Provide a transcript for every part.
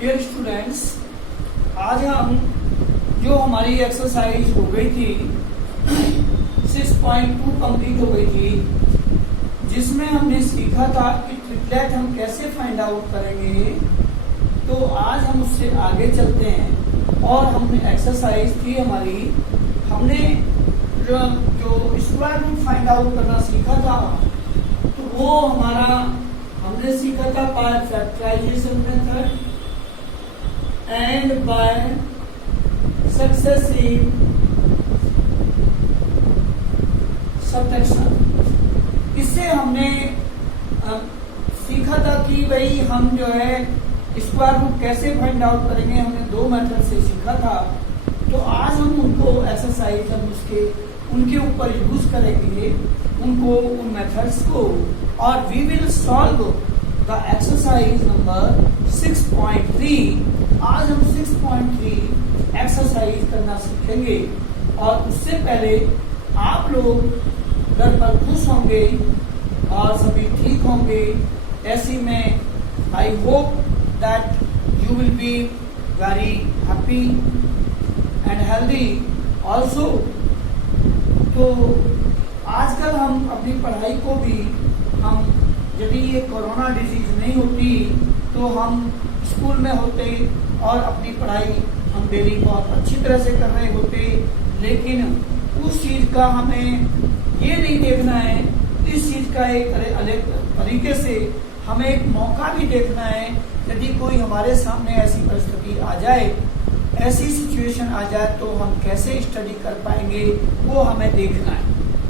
Dear students, आज हम जो हमारी एक्सरसाइज हो गई थी 6.2 कंप्लीट हो गई थी, जिसमें हमने सीखा था कि ट्रिपलेट हम कैसे फाइंड आउट करेंगे। तो आज हम उससे आगे चलते हैं और हमने एक्सरसाइज थी हमारी, हमने जो स्क्वायर रूट फाइंड आउट करना सीखा था, तो वो हमारा हमने सीखा था by factorization method and by successive subtraction. इससे हमने सीखा था कि भाई हम जो है स्क्वायर रूट कैसे फाइंड आउट करेंगे। हमने दो मेथड से सीखा था, तो आज हम उनको एक्सरसाइज हम उनके ऊपर यूज करेंगे, उन मेथड्स को, और we will solve the exercise number 6.3। आज हम 6.3 एक्सरसाइज करना सीखेंगे, और उससे पहले आप लोग घर पर खुश होंगे और सभी ठीक होंगे। ऐसी में I hope that you will be very happy and healthy also. तो आजकल हम अपनी पढ़ाई को भी यदि ये कोरोना डिजीज नहीं होती तो हम स्कूल में होते और अपनी पढ़ाई हम डेली बहुत अच्छी तरह से कर रहे होते, लेकिन उस चीज का हमें ये नहीं देखना है। इस चीज का एक अलग तरीके से हमें एक मौका भी देखना है। यदि कोई हमारे सामने ऐसी परिस्थिति आ जाए, ऐसी सिचुएशन आ जाए, तो हम कैसे स्टडी कर पाएंगे वो हमें देखना है।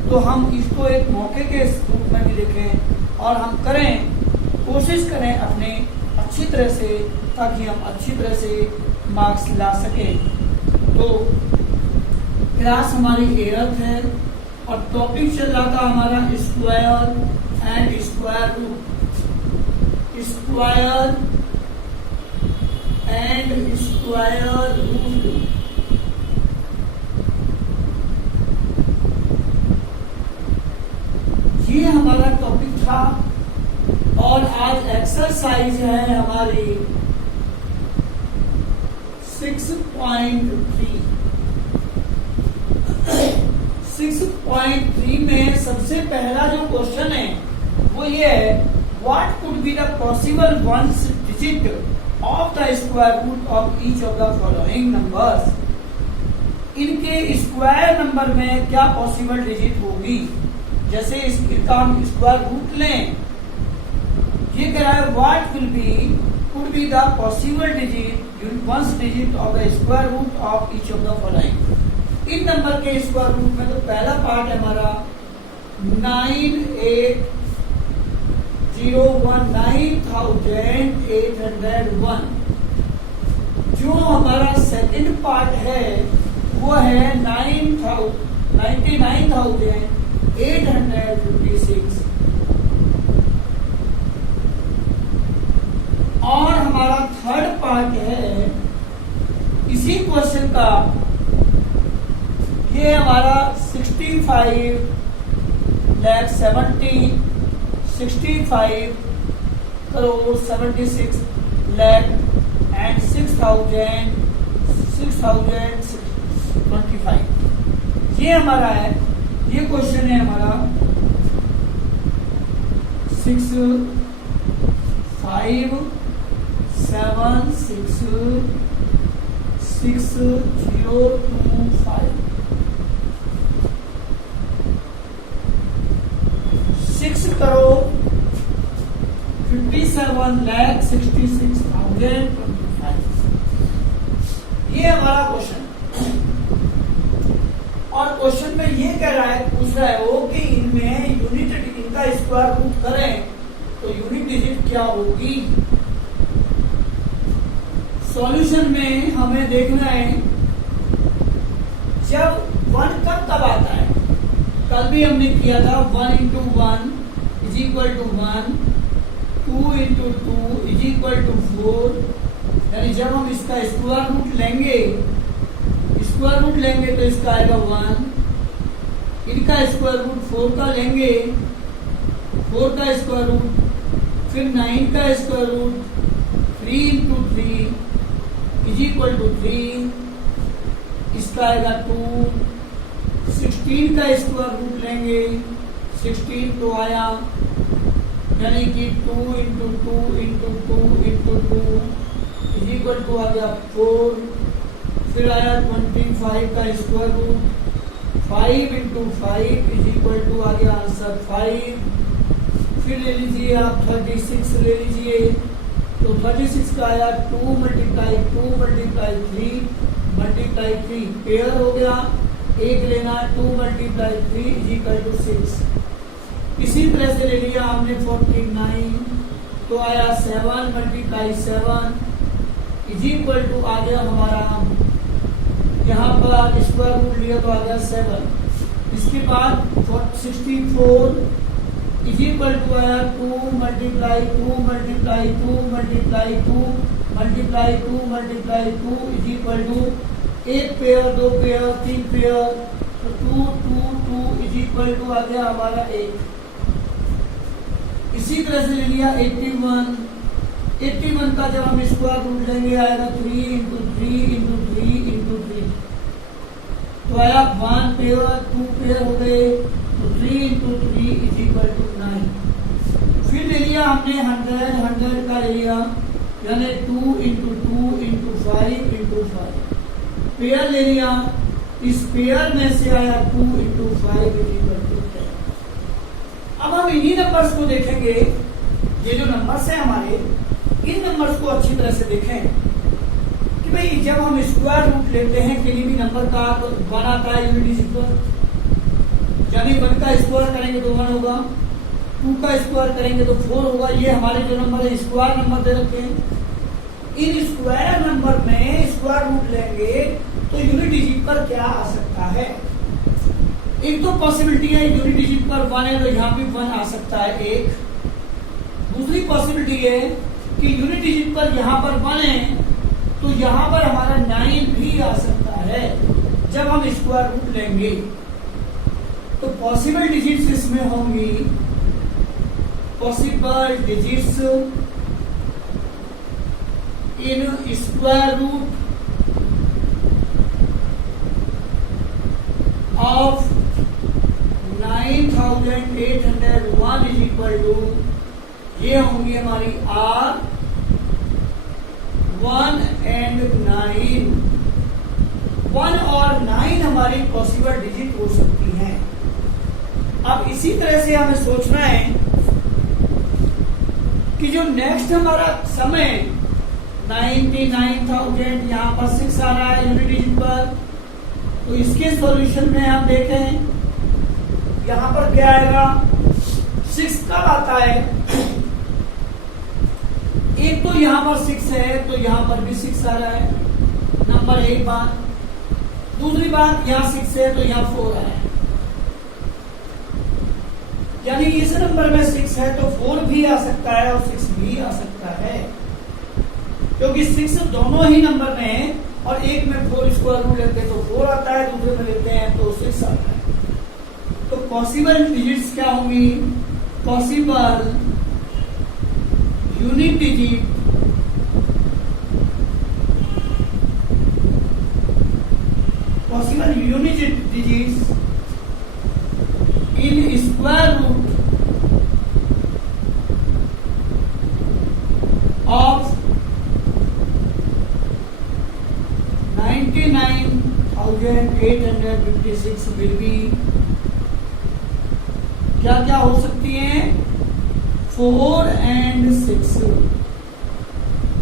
तो हम इसको एक मौके के रूप में भी देखें और हम कोशिश करें अपने अच्छी तरह से, ताकि हम अच्छी तरह से मार्क्स ला सकें। तो क्लास हमारी 8th है और टॉपिक चल रहा था हमारा square and square root. Square and square root ये हमारा टॉपिक था, और आज एक्सरसाइज है हमारी 6.3। 6.3 में सबसे पहला जो क्वेश्चन है वो ये है, what could be the possible ones digit of the square root of each of the following numbers. इनके स्क्वायर नंबर में क्या पॉसिबल डिजिट होगी। जैसे इसका हम स्क्वायर रूट लें, ये कह रहा है what could be the possible digit ones digit of the square root of each of the following. इन नंबर के स्क्वायर रूट में तो पहला पार्ट है हमारा 9801। जो हमारा सेकंड पार्ट है वो है 99,856। और हमारा थर्ड पार्ट है इसी क्वेश्चन का, ये हमारा 65 करोड़ 76 लाख एंड 6,025। ये हमारा है, ये क्वेश्चन है हमारा 6,576,6025। 6,57,66,025 ये हमारा क्वेश्चन। और क्वेश्चन में ये कह रहा है, पूछ रहा है वो कि इनमें यूनिट इनका स्क्वायर रूट करें तो यूनिट डिजिट क्या होगी। सॉल्यूशन में हमें देखना है जब 1 कब आता है। कल भी हमने किया था 1 into 1 is equal to 1, 2 into 2 is equal to 4। यानी जब हम इसका स्क्वायर रूट लेंगे तो इसका आएगा 1। इनका स्क्वायर रूट 4 का लेंगे, 4 का स्क्वायर रूट, फिर 9 का square root, 3 into 3 is equal to 3, इसका आएगा 2, 16 का स्क्वायर रूट लेंगे, 16 तो आया, यानी कि 2 into 2 into 2 into 2 is equal to आ गया 4, फिर आया 25 का square root, 5 into 5 is equal to आ गया आंसर 5, फिर ले लीजिए आप 36 ले लीजिए, तो 36 का आया 2 multiply 2 multiply 3 multiply 3 पेयर हो गया, एक लेना 2 multiply 3 is equal to 6। इसी तरह से ले लिया हमने 49, तो आया 7 multiply 7 is equal to आ गया हमारा, यहाँ पर स्क्वायर रूट लिया तो आ गया 7। इसके बाद 64 इज इक्वल टू आया 2 multiply 2 multiply 2 multiply 2 multiply 2 multiply 2 is equal to एक पेयर, दो पेयर, तीन पेयर, तो 2 2 2 इज इक्वल टू आ गया हमारा 1। इसी तरह से ले लिया 81 का जब हम स्क्वायर रूट लेंगे आएगा 3 into 3 into 3 into 3, तो आया 1 पेयर 2 पेयर हो गए, तो 3 into 3 इज इक्वल टू 9। फिर ले लिया हमने 100 का ले लिया, यानी 2 into 2 into 5 into 5 पेयर ले लिया, इस पेयर में से आया 2 into 5 इज इक्वल टू 10। अब हम इन्हीं नंबर्स को देखेंगे, ये जो नंबर्स हैं हमारे, इन नंबर्स को अच्छी तरह से देखें कि भाई जब हम स्क्वायर रूट लेते हैं किसी भी नंबर का तो 1 आता है यूनिट डिजिट पर, यानी 1 का स्क्वायर करेंगे तो 1 होगा, 2 का स्क्वायर करेंगे तो 4 होगा। ये हमारे जो नंबर है स्क्वायर नंबर दे रखे हैं, इन स्क्वायर नंबर में स्क्वायर रूट लेंगे तो यूनिट डिजिट पर क्या आ सकता है। एक तो पॉसिबिलिटी है यूनिट डिजिट पर 1 है तो यहाँ भी 1 आ सकता है एक। दूसरी पॉसिबिलिटी है कि यूनिट डिजिट पर यहाँ पर 1 है तो यहाँ पर हमारा 9 भी आ सकता है जब हम स्क्वायर रूट लेंगे। तो पॉसिबल डिजिट्स इसमें होंगी, possible digits in square root of 9801 is equal to, ये होंगी हमारी R 1 and 9। 1 और 9 हमारी पॉसिबल डिजिट हो सकती हैं। अब इसी तरह से हमें सोचना है कि जो नेक्स्ट हमारा समय 99,000 यहाँ पर 6 आ रहा है यूनिट डिजिट पर, तो इसके सॉल्यूशन में हम देखें यहाँ पर क्या आएगा, 6 कब आता है, एक तो यहाँ पर 6 है तो यहाँ पर भी 6 आ रहा है, नंबर एक बात। दूसरी बात यहाँ 6 है तो यहाँ 4 है, यानी इस नंबर में 6 है तो 4 भी आ सकता है और 6 भी आ सकता है, क्योंकि 6 दोनों ही नंबर में है और एक में 4 स्क्वायर रूट लेते हैं तो 4 आता है, दूसरे में लेते हैं तो 6 आता है। तो पॉसिबल डिजिट्स क्या होंगी, possible unit digit digits in square root of 99,856 will be, क्या क्या हो सकती हैं, 4 and 6।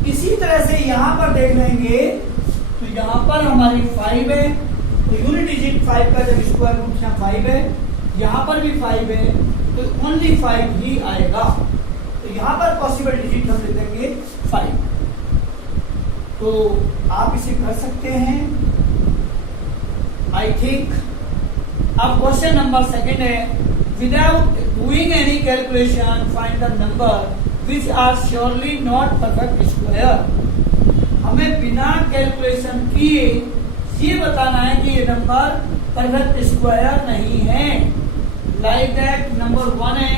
इसी तरह से यहां पर देख लेंगे तो यहां पर हमारी 5 है, तो यूनिट डिजिट 5 का जब स्क्वायर रूट यहाँ 5 है, यहां पर भी 5 है तो ओनली 5 ही आएगा। तो यहां पर पॉसिबल डिजिट हम ले देंगे 5। तो आप इसे कर सकते हैं आई थिंक। अब क्वेश्चन नंबर 2 है, without doing any calculation find the number which are surely not perfect square। हमें बिना कैलकुलेशन किए ये बताना है कि ये नंबर परफेक्ट स्क्वायर नहीं है। लाइक दैट नंबर 1 है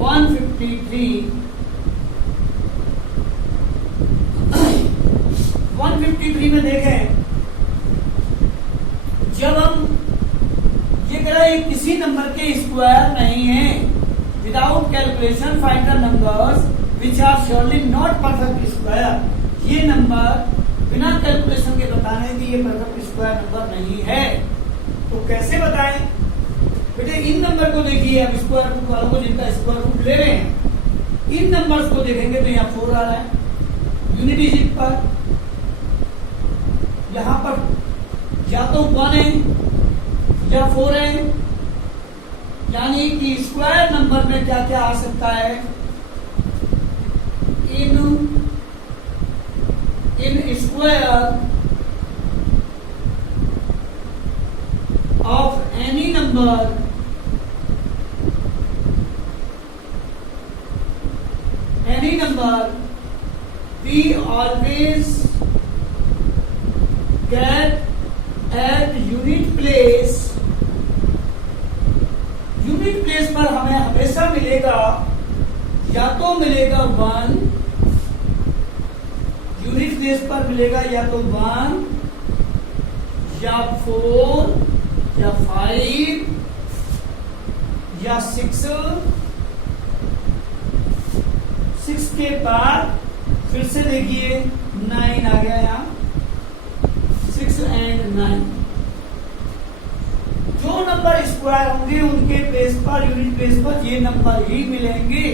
153 स्क्वायर नहीं है। Without calculation find the numbers which are surely not perfect square. ये नंबर बिना कैलकुलेशन के बताने की ये परफेक्ट स्क्वायर नंबर नहीं है। तो कैसे बताएं बेटे? इन नंबर को देखिए, अब स्क्वायर रूट वालों को जिनका स्क्वायर रूट ले रहे हैं, इन नंबर्स को देखेंगे तो यहाँ 4 आ रहा है यूनिट डिजिट पर, यहाँ पर या तो 1 है या 4 है, यानी कि स्क्वायर नंबर में क्या क्या आ सकता है? इन square of any number we always get at unit place पर हमें हमेशा मिलेगा, या तो मिलेगा 1 यूनिट प्लेस पर मिलेगा, या तो 1 या 4 या 5 या 6 के बाद फिर से देखिए 9 आ गया यहाँ, 6 और 9। जो नंबर स्क्वायर होंगे उनके प्लेस पर, यूनिट प्लेस पर ये नंबर ही मिलेंगे।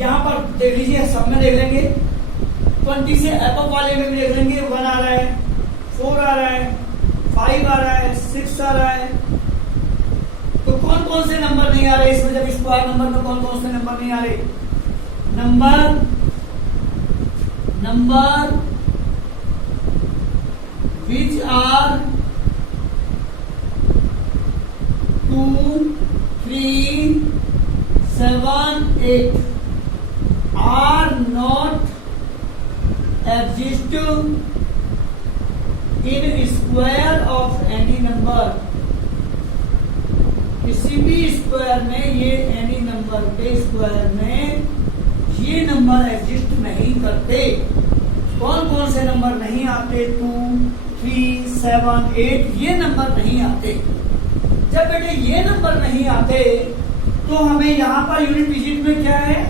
यहाँ पर देख लीजिए, सब में देख लेंगे, 20 से अबव वाले में भी देख लेंगे, 1 आ रहा है, 4 आ रहा है, 5 आ रहा है, 6 आ रहा है। तो कौन कौन से नंबर नहीं आ रहे इसमें? जब स्क्वायर नंबर में कौन कौन से नंबर नहीं आ रहे? Number which are 2, 3, 7, 8 are not exist in square of any number। किसी भी स्क्वायर में, ये एनी नंबर के स्क्वायर में ये नंबर एग्जिस्ट नहीं करते। कौन कौन से नंबर नहीं आते? 2, 3, 7, 8 ये नंबर नहीं आते। जब बेटे ये नंबर नहीं आते तो हमें यहाँ पर यूनिट डिजिट में क्या है?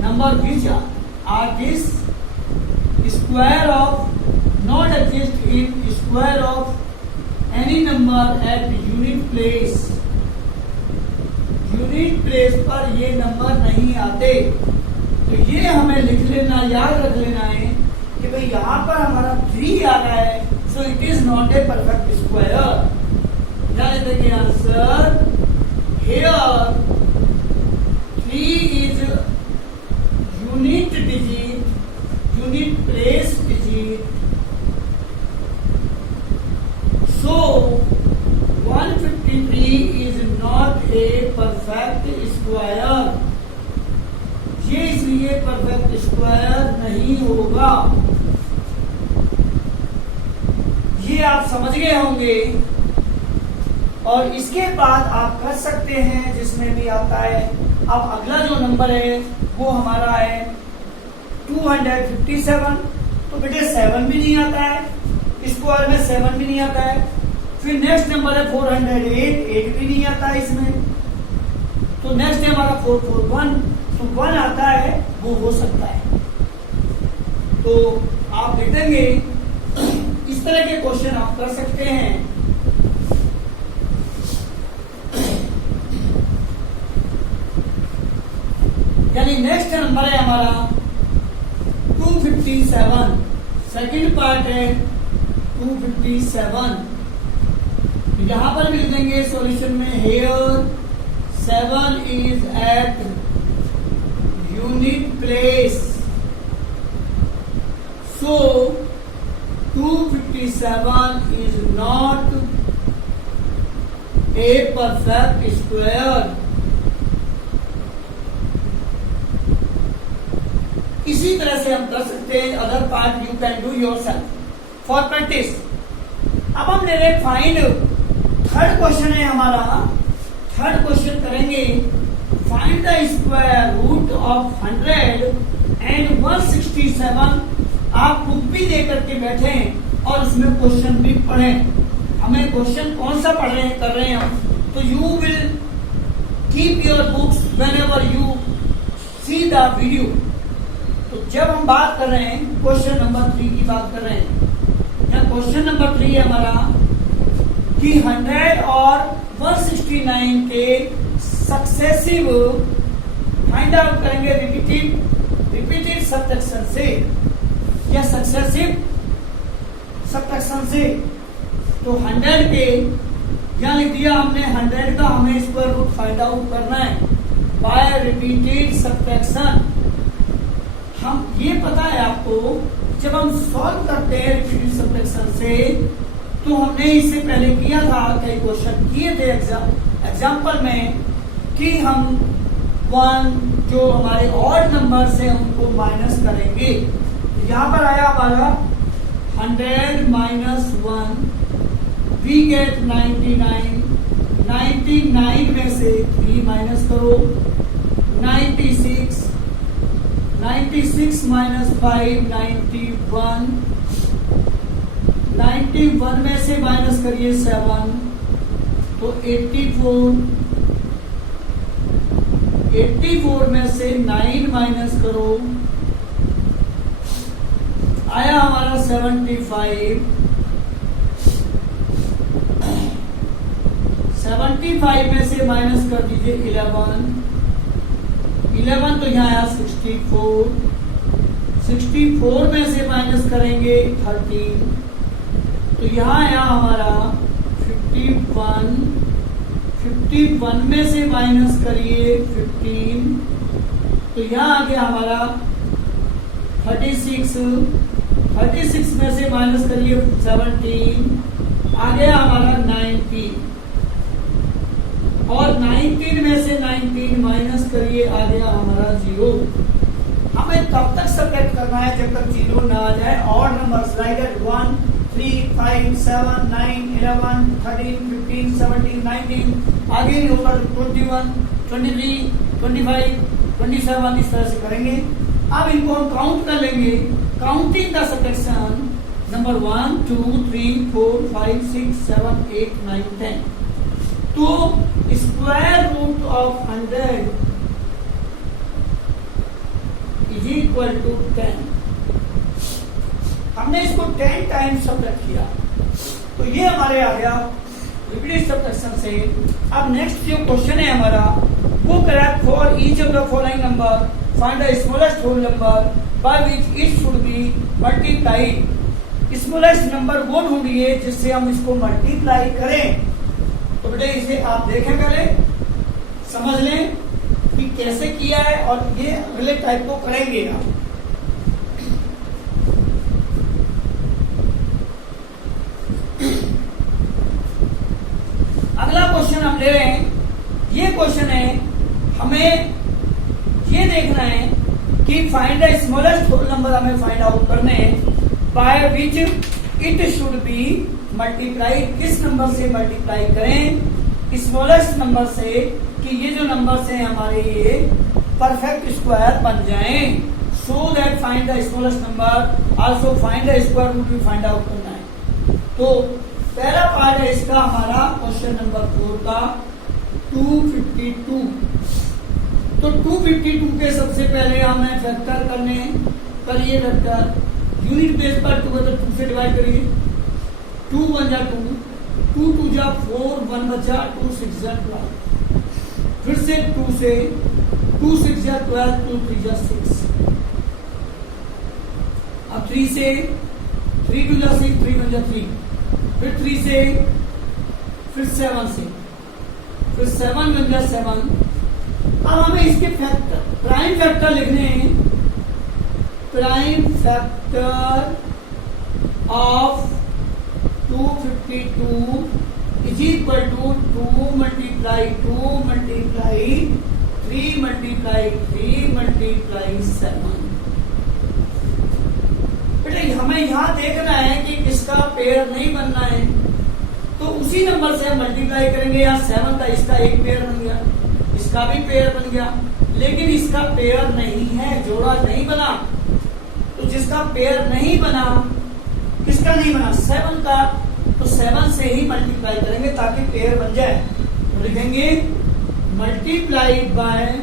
Number which are this square of not exist in square of any number at unit place. Unit place पर ये नंबर नहीं आते। तो ये हमें लिख लेना, याद रख लेना है कि भाई यहाँ पर हमारा 3 आ रहा है, so it is not a perfect square. याद देखिए answer here 3 is unit digit, unit place digit. So 153 is not a perfect square। ये इसलिए परफेक्ट स्क्वायर नहीं होगा। ये आप समझ गए होंगे। और इसके बाद आप कर सकते हैं जिसमें भी आता है। अब अगला जो नंबर है वो हमारा है 257। तो बेटे 7 भी नहीं आता है, स्क्वायर में 7 भी नहीं आता है। फिर नेक्स्ट नंबर है 408, 8 भी नहीं आता है इसमें। तो नेक्स्ट है हमारा 441, तो 1 आता है, वो हो सकता है। तो आप देखेंगे इस तरह के क्वेश्चन आप कर सकते हैं। यानी नेक्स्ट नंबर है हमारा 257, सेकंड पार्ट है 257। यहां पर भी लिख देंगे सॉल्यूशन में, here 7 is at unit place. So 257 is not a perfect square. इसी तरह से हम कर सकते हैं। Other part you can do yourself for practice. अब हम डायरेक्ट फाइंड थर्ड क्वेश्चन है हमारा। थर्ड क्वेश्चन करेंगे, find the square root of 100 and 167। आप बुक भी लेकर के बैठे हैं और उसमें क्वेश्चन भी पढ़े। हमें क्वेश्चन कौन सा पढ़ रहे हैं कर रहे हैं हम, तो you will keep your books when ever you see the video. तो जब हम बात कर रहे हैं क्वेश्चन नंबर 3 की बात कर रहे हैं, क्वेश्चन नंबर 3 है हमारा कि 100 और 169 के सक्सेसिव फाइंड आउट करेंगे रिपीटेड सब्ट्रैक्शन से या सक्सेसिव सब्ट्रैक्शन से। तो 100 के यहाँ लिख दिया हमने 100 का हमें स्क्वायर रूट फाइंड आउट करना है बाय रिपीटेड सब्ट्रैक्शन। हम ये पता है आपको, जब हम सॉल्व करते हैं रिपीटेड सब्ट्रैक्शन से तो हमने इससे पहले किया था, कई क्वेश्चन किए थे एग्जाम्पल में कि हम 1 जो हमारे ऑड नंबर से उनको माइनस करेंगे। यहाँ पर आया हमारा 100 minus 1 we get 99। 99 में से 3 माइनस करो, 96 minus 5 91। 91 में से माइनस करिए 7 तो 84 में से 9 माइनस करो, आया हमारा 75। 75 में से माइनस कर दीजिए 11 तो यहाँ आया 64। 64 में से माइनस करेंगे 13 तो यहाँ आया हमारा 51। 51 में से माइनस करिए 15 तो यहाँ आ गया हमारा 36। 36 में से माइनस करिए 17 आ गया हमारा 19 और 19 में से 19 माइनस करिए आ गया हमारा 0। हमें तब तक सब्ट्रैक्ट करना है जब तक 0 ना आ जाए। और नंबर्स लाइक 1 3 5 7 9 11 13 15 17 19 आगे होगा 21 23 25 27 इस तरह से करेंगे। अब इनको हम काउंट कर लेंगे, काउंटिंग द सब्ट्रैक्शन नंबर 1 2 3 4 5 6 7 8 9 10। तो square root of 100 is equal to 10। हमने इसको 10 टाइम्स सब्ट्रैक्ट किया तो ये हमारे आ गया रिपीटेड सब्ट्रैक्शन से। अब नेक्स्ट जो क्वेश्चन है हमारा वो correct for each of the following number find the smallest whole number by which it should be multiplied. Smallest number वो ढूंढिए जिससे हम इसको मल्टीप्लाई करें। तो बेटे इसे आप देखें, पहले समझ लें कि कैसे किया है और ये अगले टाइप को करेंगे आप। अगला क्वेश्चन हम ले रहे हैं, ये क्वेश्चन है हमें ये देखना है कि find the smallest whole number हमें फाइंड आउट करने हैं by which it should be multiply. किस नंबर से मल्टीप्लाई करें स्मॉलेस्ट नंबर से कि ये जो नंबर्स हैं हमारे ये परफेक्ट स्क्वायर बन जाएं। So that find the smallest number also find the square root भी फाइंड आउट करना है। तो पहला पार्ट है इसका हमारा क्वेश्चन नंबर 4 का 252। तो 252 के सबसे पहले हमें फैक्टर करने करिए वेक्टर यूनिट बेस पर 2 है तो 2 से डिवाइड करिए। 2 1 जा 2, 2 2 जा 4, 1 बचा 2 6 जा 12। फिर से 2 से 2 6 जा 12, 2 3 जा 6। अब 3 से 3 2 जा 6, 3 1 जा 3। फिर 3 से, फिर 7 से, फिर 7 1 जा 7। अब हमें इसके फैक्टर प्राइम फैक्टर लिखने हैं। Prime factor of 252 is equal to 2 multiply 2 multiply 3 multiply 3 multiply 7। बेटा हमें यहाँ देखना है कि किसका पेयर नहीं बनना है तो उसी नंबर से हम मल्टीप्लाई करेंगे। यहाँ 7 का इसका एक पेयर बन गया, इसका भी पेयर बन गया, लेकिन इसका पेयर नहीं है, जोड़ा नहीं बना। तो जिसका पेयर नहीं बना किसका का नहीं बना 7 का, तो 7 से ही मल्टीप्लाई करेंगे ताकि पेयर बन जाए। तो लिखेंगे मल्टीप्लाइड बाय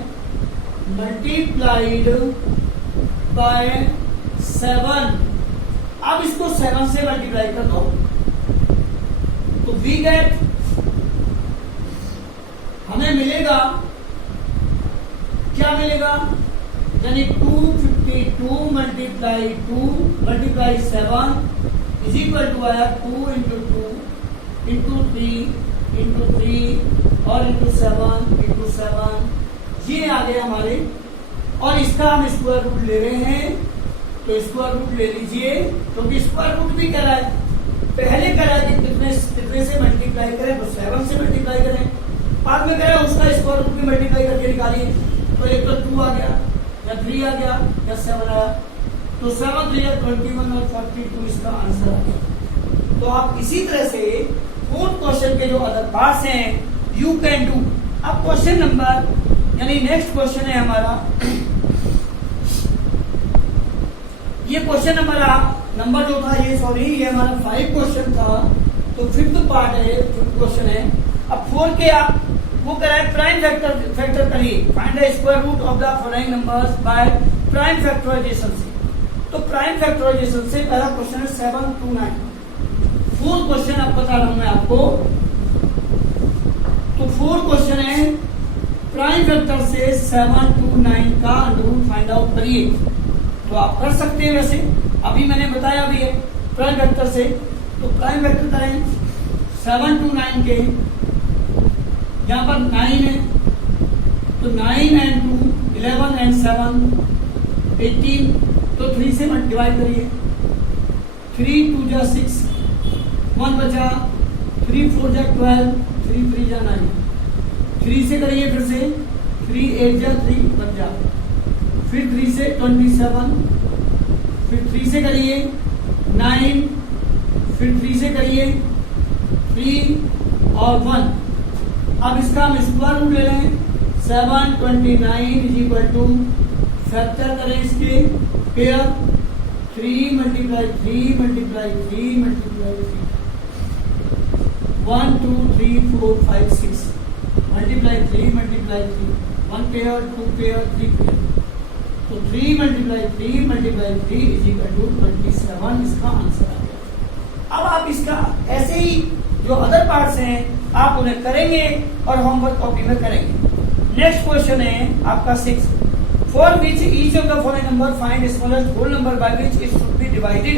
7। अब इसको 7 से मल्टीप्लाई कर दो तो वी गेट, हमें मिलेगा, क्या मिलेगा, यानी 252 मल्टीप्लाई 7 इज इक्वल टू आया 2 इंटू 3 और इंटू 7 ये आ गए हमारे। और इसका हम स्क्वायर रूट ले रहे हैं, तो स्क्वायर रूट ले लीजिए, क्योंकि स्क्वायर रूट भी कह रहा है, पहले कह रहा है कि कितने से मल्टीप्लाई करें, तो 7 से मल्टीप्लाई करें। बाद में कह रहा है उसका स्क्वायर रूट भी मल्टीप्लाई करके निकालिए, तो एक तो 2 आ गया या 3 आ गया या 7 आया, तो 7 3 21 और 42 इसका आंसर आ गया। तो आप इसी तरह से फोर्थ क्वेश्चन के जो अदर पार्ट्स हैं यू कैन डू। अब क्वेश्चन नंबर, यानी नेक्स्ट क्वेश्चन है हमारा, ये क्वेश्चन नंबर जो था ये हमारा 5 क्वेश्चन था, तो फिफ्थ पार्ट है, फिफ्थ क्वेश्चन है। अब 4 के आप वो कह रहा है प्राइम फैक्टर करिए, find the square root of the following numbers by prime factorization से। तो प्राइम फैक्टराइजेशन से पहला क्वेश्चन है 7 to 9। फोर्थ क्वेश्चन अब बता रहा हूं मैं आपको, तो फोर्थ क्वेश्चन है प्राइम फैक्टर से 7 to 9 का अंडर रूट फाइंड आउट करिए। तो आप कर सकते हैं, वैसे अभी मैंने बताया भी है प्राइम फैक्टर से। तो प्राइम फैक्टर करें 7 to 9 के, यहाँ पर 9 है, तो 9 and 2 11 and 7 18, तो 3 से डिवाइड करिए, 3 2 जा 6, 1 बचा, 3 4 जा 12, 3 3 जा 9, 3 से करिए फिर से, 3 8 जा 3 बन जा, फिर 3 से 27, फिर 3 से करिए 9, फिर 3 से करिए 3 और 1। अब इसका हम स्क्वायर रूट ले लें, 729 इज इक्वल टू, फैक्टर करें इसके pair, 3 multiply 3 multiply 3 multiply 3, 1 2 3 4 5 6 multiply 3 multiply 3, 1 pair 2 pair 3 pair, तो 3 multiply 3 multiply 3 is equal to 27 इसका आंसर आ गया। अब आप इसका ऐसे ही जो अदर पार्ट्स हैं आप उन्हें करेंगे और होमवर्क कॉपी में करेंगे। नेक्स्ट क्वेश्चन है आपका 6, for which each of the following number find smallest whole number by which it should be divided